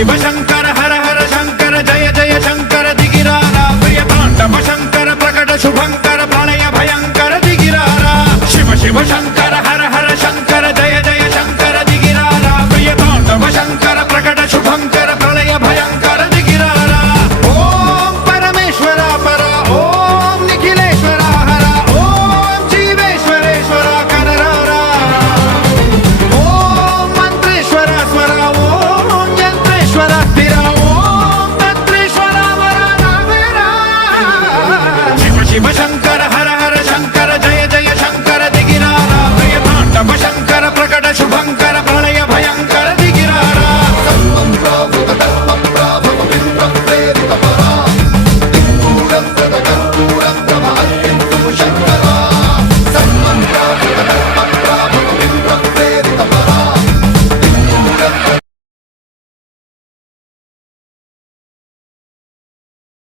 शिव शंकर हर हर शंकर जय जय शंकर दिगिरारा प्रिय तांडव शंकर प्रकट शुभंकर प्रलय भयंकर दिगिरारा शिव शिव शंकर